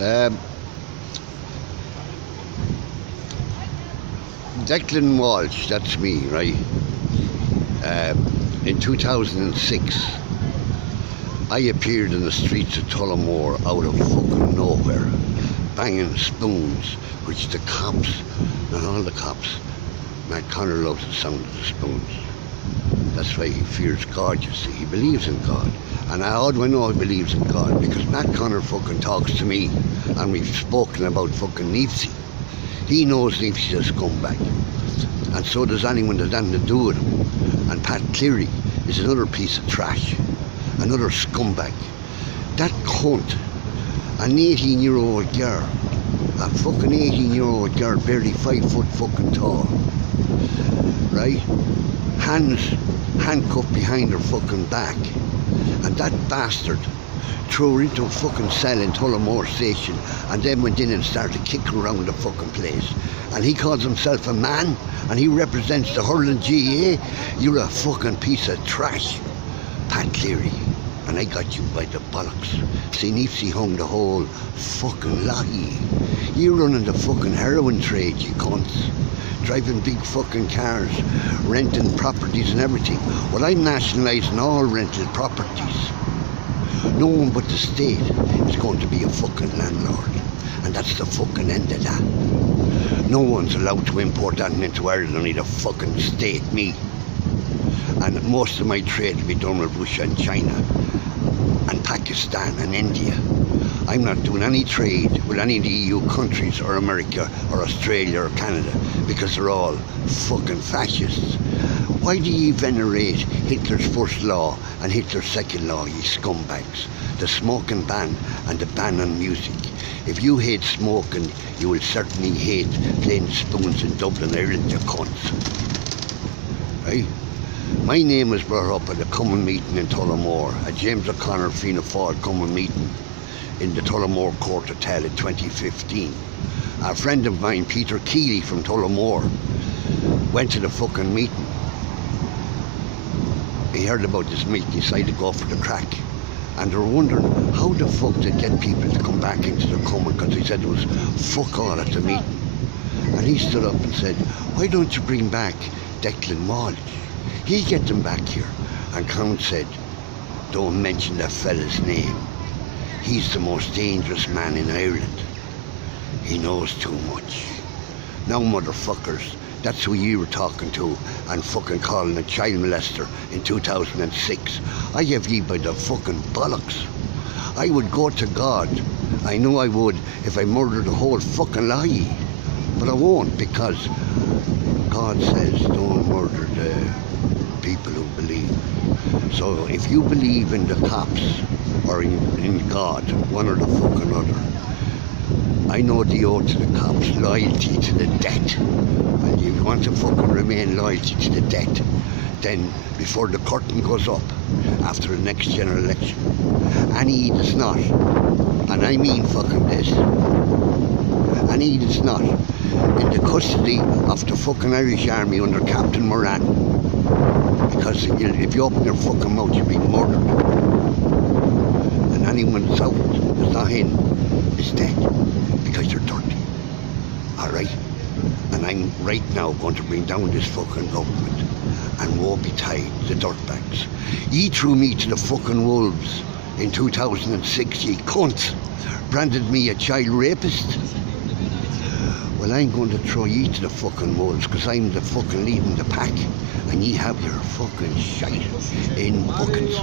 Um, Declan Walsh, that's me, right? In 2006, I appeared in the streets of Tullamore out of fucking nowhere, banging spoons, which the cops, not all the cops, Matt Connor loves the sound of the spoons. That's why he fears God, you see. He believes in God. And how do I know he believes in God? Because Matt Connor fucking talks to me, and we've spoken about fucking Nipsey. He knows Nipsey's a scumbag. And so does anyone that's nothing to do with him. And Pat Cleary is another piece of trash. Another scumbag. That cunt, an 18-year-old girl, a fucking 18-year-old girl, barely 5 foot fucking tall, right? Handcuffed behind her fucking back. And that bastard threw her into a fucking cell in Tullamore Station and then went in and started kicking around the fucking place. And he calls himself a man and he represents the hurling GA. You're a fucking piece of trash, Pat Cleary. And I got you by the bollocks. See, Nipsey hung the whole fucking lot of you. You're running the fucking heroin trade, you cunts. Driving big fucking cars, renting properties and everything. Well, I'm nationalising all rental properties. No one but the state is going to be a fucking landlord. And that's the fucking end of that. No one's allowed to import that into Ireland, only the fucking state, me. And most of my trade will be done with Russia and China and Pakistan and India. I'm not doing any trade with any of the EU countries or America or Australia or Canada because they're all fucking fascists. Why do you venerate Hitler's first law and Hitler's second law, you scumbags? The smoking ban and the ban on music. If you hate smoking, you will certainly hate playing spoons in Dublin, Ireland, you cunts. Right? My name was brought up at a common meeting in Tullamore, a James O'Connor Fianna Fáil common meeting in the Tullamore Court Hotel in 2015. A friend of mine, Peter Keeley from Tullamore, went to the fucking meeting. He heard about this meeting, he decided to go for the crack. And they were wondering how the fuck they'd get people to come back into the common, because he said there was fuck all at the meeting. And he stood up and said, why don't you bring back Declan Walsh? He'll get them back here. And Count said, don't mention that fella's name. He's the most dangerous man in Ireland. He knows too much. Now, motherfuckers, that's who you were talking to and fucking calling a child molester in 2006. I have ye by the fucking bollocks. I would go to God. I know I would if I murdered the whole fucking lot of ye. But I won't, because God says don't murder the people who believe. So if you believe in the cops or in God, one or the fucking other, I know the oath to the cops, loyalty to the death. And if you want to fucking remain loyalty to the death, then before the curtain goes up after the next general election, any that's not, and I mean fucking this, any that's not in the custody of the fucking Irish Army under Captain Moran, because if you open your fucking mouth you'll be murdered, and anyone that's out that's not in is dead because you're dirty. Alright? And I'm right now going to bring down this fucking government, and woe betide the dirtbags. Ye threw me to the fucking wolves in 2006, ye cunts. Branded me a child rapist. Well, I'm going to throw ye to the fucking wolves, because I'm the fucking leading the pack, and ye have your fucking shite in buckets.